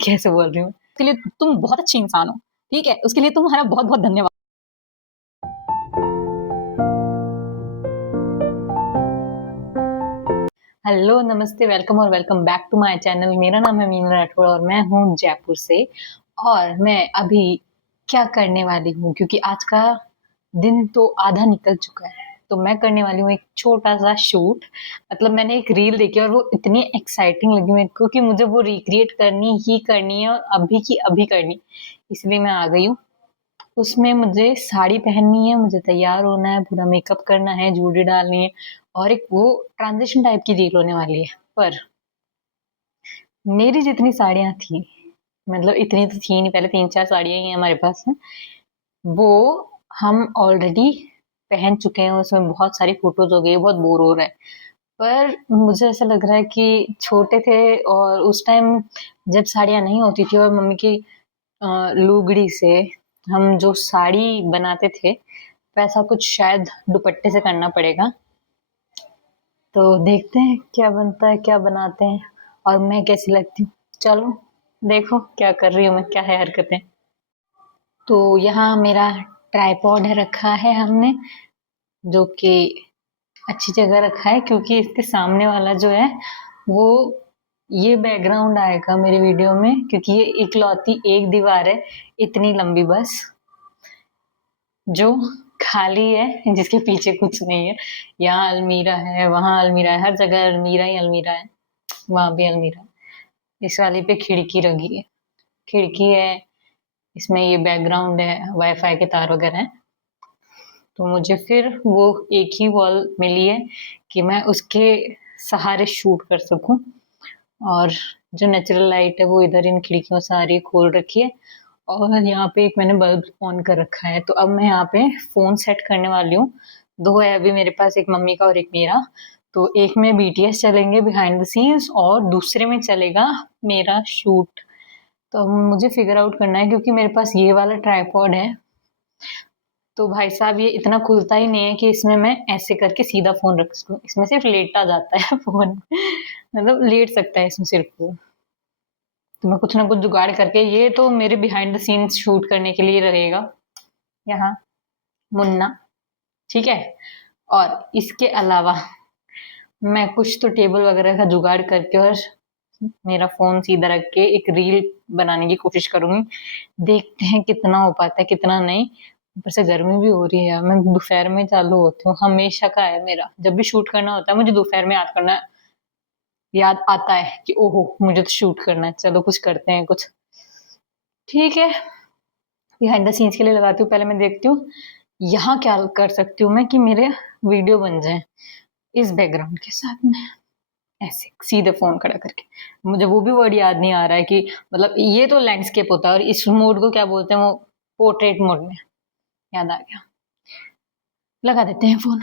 कैसे बोल रही हूँ, उसके लिए तुम बहुत अच्छे इंसान हो, ठीक है? उसके लिए तुम्हारा बहुत-बहुत धन्यवाद। हेलो, नमस्ते, वेलकम और welcome back to my channel. मेरा नाम है मीनू राठौड़ और मैं हूँ जयपुर से। और मैं अभी क्या करने वाली हूँ, क्योंकि आज का दिन तो आधा निकल चुका है, तो मैं करने वाली हूँ एक छोटा-सा शूट। मतलब मैंने एक रील देखी और वो इतनी एक्साइटिंग लगी मेरे को कि मुझे वो रिक्रिएट करनी ही करनी है और अभी की अभी करनी, इसलिए मैं आ गई हूँ। उसमें मुझे साड़ी पहननी है, मुझे तैयार होना है, पूरा मेकअप करना है, ज्वेलरी डालनी है और एक वो ट्रांजिशन टाइप की रील होने वाली है। पर मेरी जितनी साड़ियाँ थी, मतलब इतनी तो थी नहीं, पहले 3-4 साड़ियाँ ही हैं हमारे पास में, वो हम ऑलरेडी पहन चुके हैं, उसमें बहुत सारी फोटोज़ हो गई, बहुत बोर हो रहा है। पर मुझे ऐसा लग रहा है कि छोटे थे और उस टाइम जब साड़ियाँ नहीं होती थी और मम्मी की लुगड़ी से हम जो साड़ी बनाते थे, वैसा कुछ शायद दुपट्टे से करना पड़ेगा। तो देखते हैं क्या बनता है, क्या बनाते हैं और मैं कैसी लगती हूँ। चलो देखो क्या कर रही हूँ मैं, क्या है हरकतें। तो यहाँ मेरा ट्राइपॉड है, रखा है हमने, जो कि अच्छी जगह रखा है, क्योंकि इसके सामने वाला जो है वो ये बैकग्राउंड आएगा मेरी वीडियो में, क्योंकि ये इकलौती एक दीवार है इतनी लंबी, बस जो खाली है, जिसके पीछे कुछ नहीं है। यहाँ अलमीरा है, वहाँ अलमीरा है, हर जगह अलमीरा ही अलमीरा है, वहाँ भी अलमीरा है। इस वाली पे खिड़की लगी है, खिड़की है, इसमें ये बैकग्राउंड है, वाईफाई के तार वगैरह हैं। तो मुझे फिर वो एक ही वॉल मिली है कि मैं उसके सहारे शूट कर सकूं। और जो नेचुरल लाइट है वो इधर इन खिड़कियों से आ रही है, खोल रखी है। और यहाँ पे एक मैंने बल्ब ऑन कर रखा है, तो अब मैं यहाँ पे फोन सेट करने वाली हूँ। दो है अभी मेरे पास, एक मम्मी का और एक मेरा। तो एक में बीटीएस चलेंगे बिहाइंड द सीन्स और दूसरे में चलेगा मेरा शूट। तो अब मुझे फिगर आउट करना है, क्योंकि मेरे पास ये वाला ट्राइपॉड है, तो भाई साहब ये इतना खुलता ही नहीं है कि इसमें मैं ऐसे करके सीधा फोन रख सकूं। इसमें सिर्फ लेटा जाता है फोन, मतलब लेट सकता है इसमें सिर्फ वो। तो मैं कुछ ना कुछ जुगाड़ करके, ये तो मेरे बिहाइंड द सीन्स शूट करने के लिए रहेगा यहाँ, मुन्ना, ठीक है। और इसके अलावा मैं कुछ तो टेबल वगैरह का जुगाड़ करके और मेरा फोन सीधा रख के एक रील बनाने की कोशिश करूंगी। देखते हैं कितना हो पाता है, कितना नहीं। ऊपर से गर्मी भी हो रही है यार, मैं दोपहर में चालू होती हूँ, हमेशा का है मेरा, जब भी शूट करना होता है मुझे दोपहर में याद आता है कि ओहो मुझे तो शूट करना है, चलो कुछ करते हैं कुछ। ठीक है, बिहाइंड द सीन्स के लिए लगाती हूँ, पहले मैं देखती हूँ यहाँ क्या कर सकती हूँ मैं कि मेरे वीडियो बन जाए इस बैकग्राउंड के साथ में, ऐसे सीधे फोन खड़ा करके। मुझे वो भी वर्ड याद नहीं आ रहा है कि, मतलब ये तो लैंडस्केप होता है और इस मोड को क्या बोलते हैं, वो पोर्ट्रेट मोड में, याद आ गया। लगा देते हैं फोन।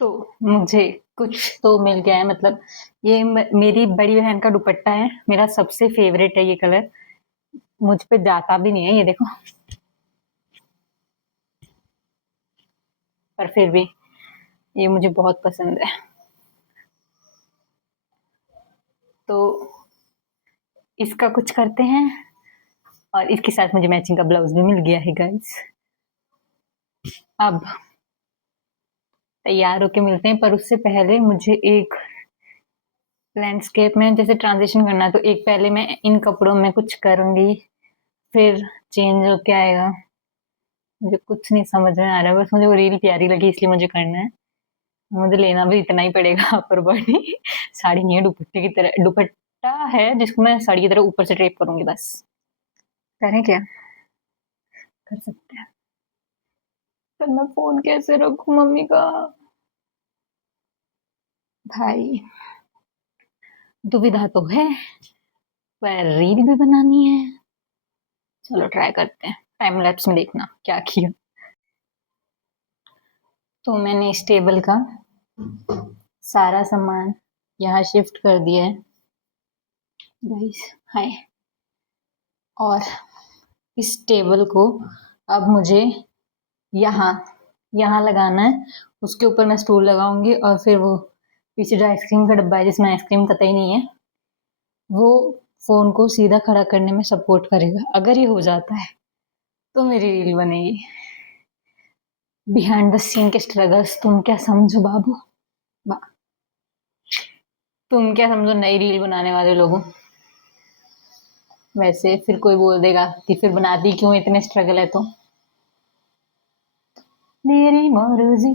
तो मुझे कुछ तो मिल गया है, मतलब ये मेरी बड़ी बहन का दुपट्टा है, मेरा सबसे फेवरेट है ये कलर, मुझ पे जाता भी नहीं है ये देखो, पर फिर भी ये मुझे बहुत पसंद है। तो इसका कुछ करते हैं और इसके साथ मुझे मैचिंग का ब्लाउज भी मिल गया है गाइस। अब तैयार होके मिलते हैं, पर उससे पहले मुझे एक लैंडस्केप में जैसे ट्रांजिशन करना है, तो एक पहले मैं इन कपड़ों में कुछ करूंगी, फिर चेंज होके आएगा। मुझे कुछ नहीं समझ में आ रहा है, बस मुझे वो रील प्यारी लगी इसलिए मुझे करना है। मुझे लेना भी इतना ही पड़ेगा अपर बॉडी, साड़ी नहीं है, दुपट्टे की तरह दुपट्टा है जिसको मैं साड़ी की तरह ऊपर से ड्रेप करूंगी बस। करें क्या, कर सकते हैं। पर मैं फोन कैसे रखूं मम्मी का, भाई दुविधा तो है, पर रील भी बनानी है। चलो ट्राई करते हैं, टाइम लैप्स में देखना क्या किया। तो मैंने इस टेबल का सारा सामान यहाँ शिफ्ट कर दिया है गाइस, हाय। और इस टेबल को अब मुझे यहाँ यहाँ लगाना है, उसके ऊपर मैं स्टूल लगाऊंगी और फिर वो पीछे जो आइसक्रीम का डब्बा है जिसमें आइसक्रीम कतई नहीं है, वो फोन को सीधा खड़ा करने में सपोर्ट करेगा। अगर ये हो जाता है तो मेरी रील बनेगी। बिहाइंड द सीन के स्ट्रगल्स तुम क्या समझो बाबू, तुम क्या समझो नई रील बनाने वाले लोगों। वैसे फिर कोई बोल देगा कि फिर बनाती क्यों, इतने स्ट्रगल है तो। मेरी मर्जी।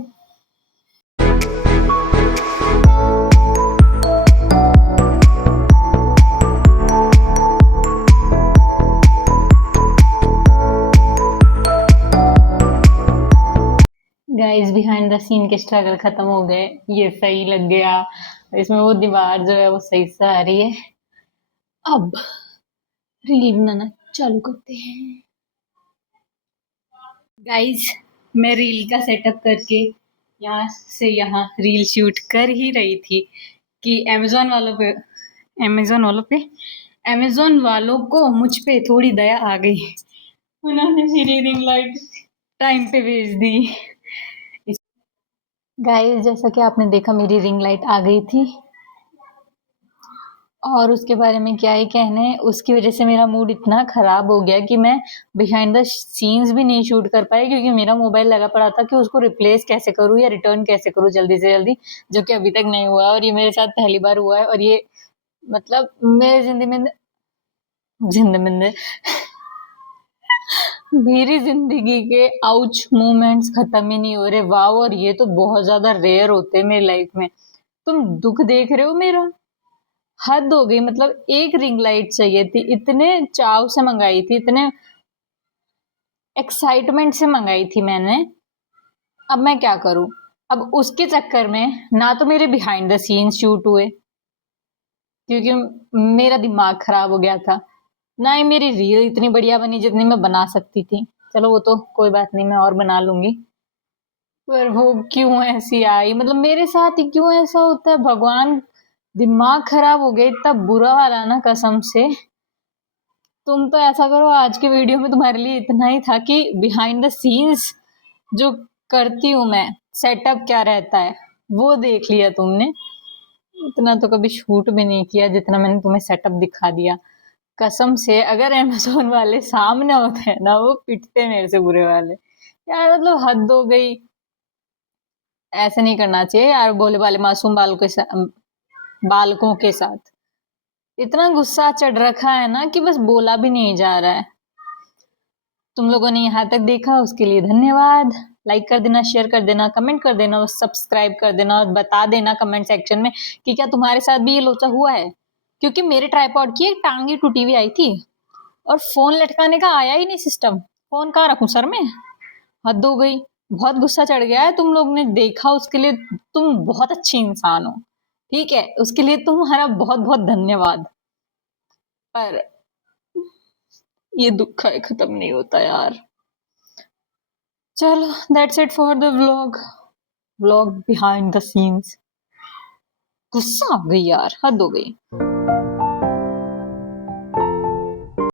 गाइस बिहाइंड द सीन के स्ट्रगल खत्म हो गए, ये सही लग गया, इसमें वो दीवार जो है वो सही से आ रही है। अब रील बनाना चालू करते हैं। गाइस मैं रील का सेटअप करके यहाँ से यहाँ रील शूट कर ही रही थी कि अमेजोन वालों को मुझ पे थोड़ी दया आ गई। उन्होंने मेरी रिंग लाइट टाइम पे भेज दी। गाइस जैसा कि आपने देखा मेरी रिंग लाइट आ गई थी और उसके बारे में क्या ही कहने, उसकी वजह से मेरा मूड इतना खराब हो गया कि मैं बिहाइंड द सीन्स भी नहीं शूट कर पाई, क्योंकि मेरा मोबाइल लगा पड़ा था कि उसको रिप्लेस कैसे करूँ या रिटर्न कैसे करूँ जल्दी से जल्दी, जो कि अभी तक नहीं हुआ और ये मेरे साथ पहली बार हुआ है। और ये मतलब मेरी जिंदगी मेरी जिंदगी के आउच मोमेंट्स खत्म ही नहीं हो रहे। वाह, और ये तो बहुत ज्यादा रेयर होते हैं मेरी लाइफ में। तुम दुख देख रहे हो मेरा, हद हो गई। मतलब एक रिंग लाइट चाहिए थी, इतने चाव से मंगाई थी, इतने एक्साइटमेंट से मंगाई थी मैंने। अब मैं क्या करूं। अब उसके चक्कर में ना तो मेरे बिहाइंड द सीन्स शूट हुए क्योंकि मेरा दिमाग खराब हो गया था, ना ही मेरी रील इतनी बढ़िया बनी जितनी मैं बना सकती थी। चलो वो तो कोई बात नहीं, मैं और बना लूंगी। पर वो क्यों ऐसी आई, मतलब मेरे साथ ही क्यों ऐसा होता है भगवान। दिमाग खराब हो गया, इतना बुरा वाला ना कसम से। तुम तो ऐसा करो, आज के वीडियो में तुम्हारे लिए इतना ही था कि बिहाइंड द सीन्स जो करती हूँ मैं, सेटअप क्या रहता है वो देख लिया तुमने। इतना तो कभी शूट भी नहीं किया जितना मैंने तुम्हें सेटअप दिखा दिया। कसम से अगर अमेज़न वाले सामने होते हैं ना, वो पिटते मेरे से बुरे वाले। यार मतलब हद हो गई, ऐसे नहीं करना चाहिए यार भोले भाले मासूम बालकों के साथ। इतना गुस्सा चढ़ रखा है ना कि बस बोला भी नहीं जा रहा है। तुम लोगों ने यहाँ तक देखा उसके लिए धन्यवाद। लाइक कर देना, शेयर कर देना, कमेंट कर देना और सब्सक्राइब कर देना और बता देना कमेंट सेक्शन में कि क्या तुम्हारे साथ भी ये लोचा हुआ है। क्योंकि मेरे ट्राइपॉड की एक टांग ही टूटी हुई आई थी और फोन लटकाने का आया ही नहीं सिस्टम। फोन कहाँ रखूं, सर में? हद हो गई, बहुत गुस्सा चढ़ गया है। तुम लोग ने देखा उसके लिए तुम बहुत अच्छे इंसान हो, ठीक है, उसके लिए तुम्हारा बहुत बहुत धन्यवाद। पर ये दुख है, खत्म नहीं होता यार। चलो that's it for the vlog behind the scenes. गुस्सा आ गई यार, हद हो गई।